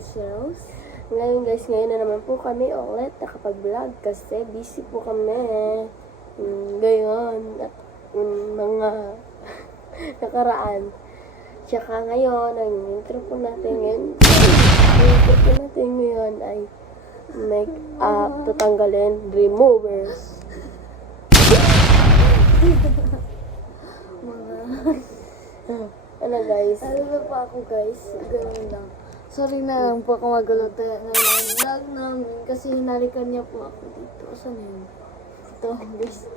si Rose. Ngayon guys, ngayon na naman po kami ulit nakapag-vlog kasi busy po kami. Ngayon at mga nakaraan. Tsaka ngayon, ang intro po natin ngayon ay make-up, tatanggalin, removers. Ano guys? Ano ba pa ako guys? Ganun lang. Sorry na lang po kung magulo tayo ngayon ang vlog namin kasi hinalikan niya po ako dito. Saan yun? Ito guys.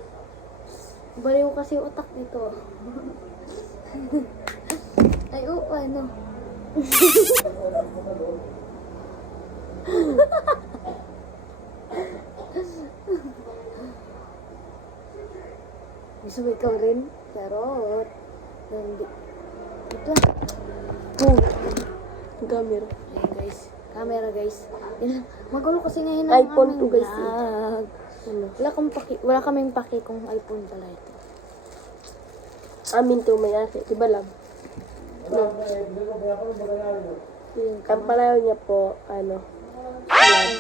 Baliw kasi utak nito. Ay ano? Gusto mo ikaw rin? Charot. Hindi. Ito. Oh, camera. Ayan guys. Camera guys. Magulo kasi ngayon ang iPhone aming to guys. vlog. Ano? Wala kaming paki kung iPhone pala ito. Amin to may ate. Diba lang? No. Yung Ang palayo niya po, ano? Vlog.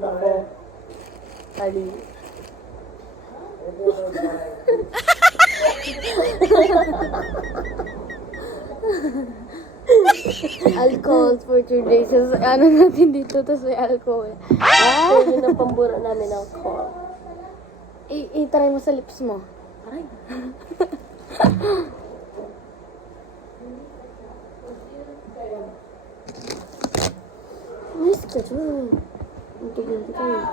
Ako. Ali. alcohol for 2 days. So, ano natin dito, tapos may alcohol. So, yun ang pambura namin ng call. I-try mo sa lips mo. Aray. Miss ka dyan. Ang tugon kita eh.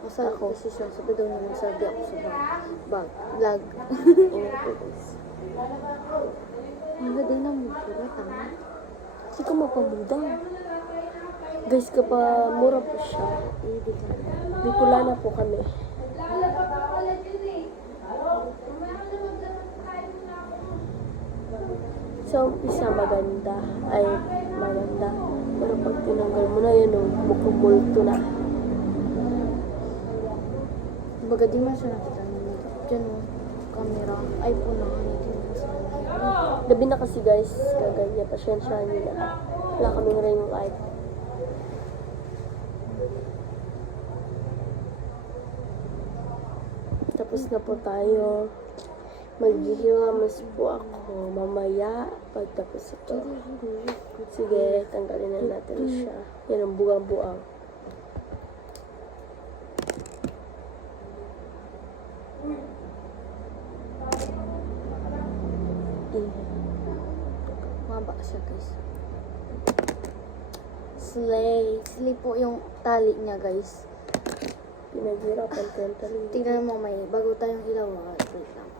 Masa ako? Kasi siya, sabi daw naman sabi ako sa vlog. Ina po guys. Wala din na mo, pura tama. Kasi ka mapamudang. Guys, kapamura po siya. Ibig ka na. Bicolana po kami. Sa umpisa maganda. Ay, maganda. Pero pag tinanggal mo na yun, mukhang multo na. Baga di man siya nakita ng makeup. Diyan o, camera, iPhone na kami. Gabi na kasi guys, kaganya, pasyensyahan nyo na. Wala kaming ring light. Tapos na po tayo. Maghihilamas po ako mamaya pagtapos ito. Sige, tanggalin na natin siya. Yan ang buang-buang. Maba siya guys. Slay. Slay po yung tali niya guys. Pinaghirapan ko yung tali. Tingnan mo may bago tayong ilaw. Wait lang.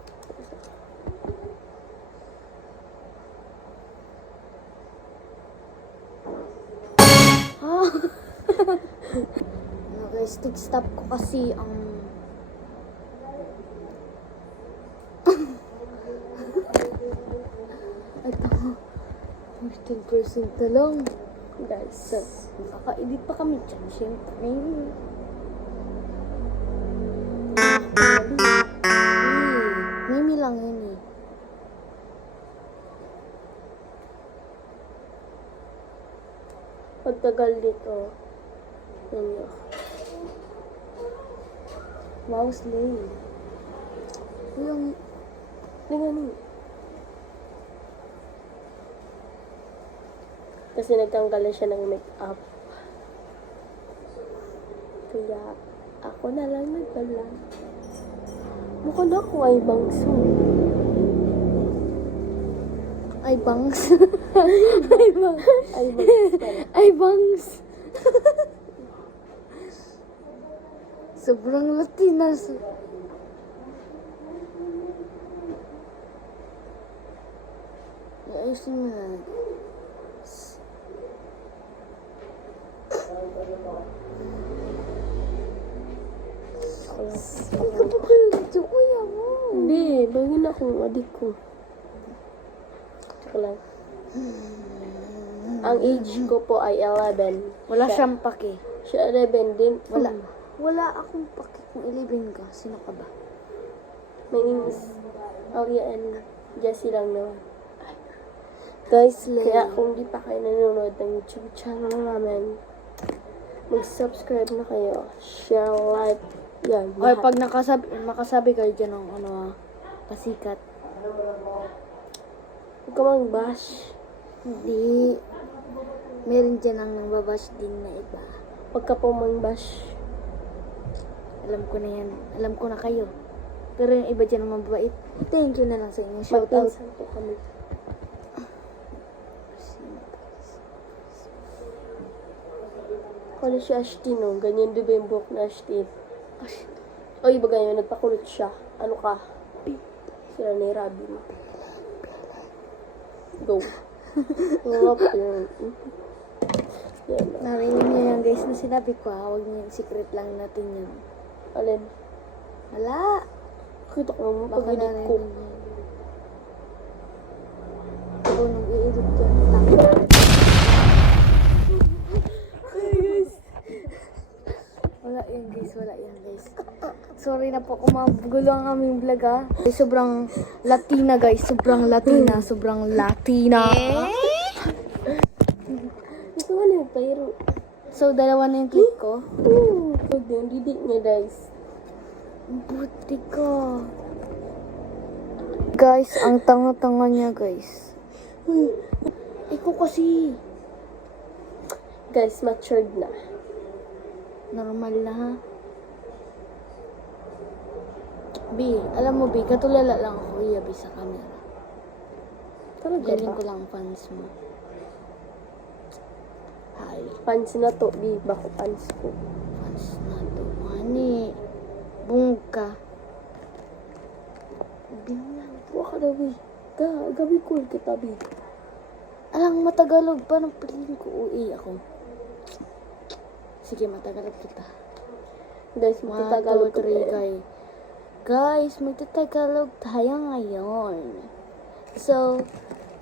Ano guys, stop ko kasi ang ay tama 15% na lang Guys, kaka-edit pa kami dyan syempre Mimi lang yun eh pagtagal dito, yan yun. wow slay yung Tingnan mo. Kasi nagtanggal na siya ng make-up. Kaya, ako na lang nagdala. Mukha na ako ay bangso. ay bangs Ay bangs pala. ay bangs sobrang Latinas ayusin mo na ikaw pa kayo dito kuya mo Hindi, bangin akong adik ko. Tsaka lang. Ang age ko po ay 11. wala siyang pake Siya 11 din. wala akong pake kung 11 ka sino ka ba My name is Alia and Jessie lang naman. Guys, kaya kung di pa kayo nanonood ng YouTube channel namin, mag-subscribe na kayo. Share, like, yan. Or pag makasabi kayo dyan ng pasikat. Huwag ka mang-bash. Hindi. Meron dyan ang nangbabash din na iba. Huwag ka po mang-bash. Alam ko na yan. Alam ko na kayo. Pero yung iba dyan ang mabait. Thank you na lang sa inyo. Shout out. Magpinsan po kami. Ano si Ashti, no? Ganyan di ba yung buhok na Ashti? O iba ganyan, nagpakulot siya. Ano ka? Sila ni Robin. Go. Nga po yun. Yan. Narinig niyo yan guys na sinabi ko ha. Huwag niyo secret lang natin yun. Alin? Wala. Kita ko naman Baka pag-edit ko. narinig niyo. Ako nag-i-edit yan. Wala yan guys, wala yan guys. Sorry na po kung magulo ang aming vlog ha. Sobrang Latina guys, sobrang Latina, sobrang Latina. Ito nga na pero. So, dalawa na yung clip ko. Pag yung didik niya guys. Buti ko. Guys, ang tanga-tanga niya guys. Ikaw kasi. Guys, matured na. Normal na ha. B, alam mo B, katulala lang ako iabi sa camera. Talaga Galing ba? ko lang fans mo. Hi. Pants na to, di ba ko pants ko? Fans na to. Hani. Bungog ka. Bilang. Huwag ka daw, bi. Gabi cool kita, bi. Alang matagalog pa ng piling ko. Ui ako. Sige, matagalog kita. Guys, 1, magtatagalog 2, 3, ko. guys. Guys, magtatagalog tayo ngayon. So,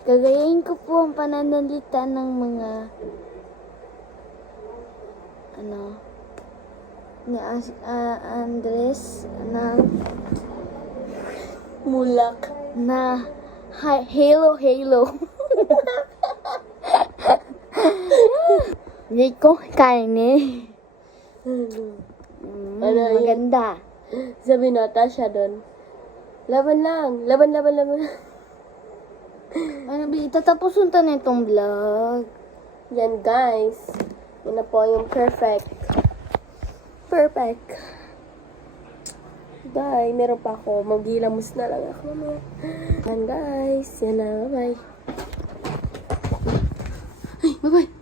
gagayahin ko po ang pananalita ng mga ni Andres Mulak. na Halo. Nico Carne. Ano yun? Maganda. Sabi na, Tasha doon. Laban lang. Laban. Ano ba, itatapusun ta na itong vlog. Yan, guys. Yan na po yung perfect. Bye. Meron pa ako. Maghilamos na lang ako mamaya. Yan, guys. Yan na. Bye-bye. Ay, bye-bye.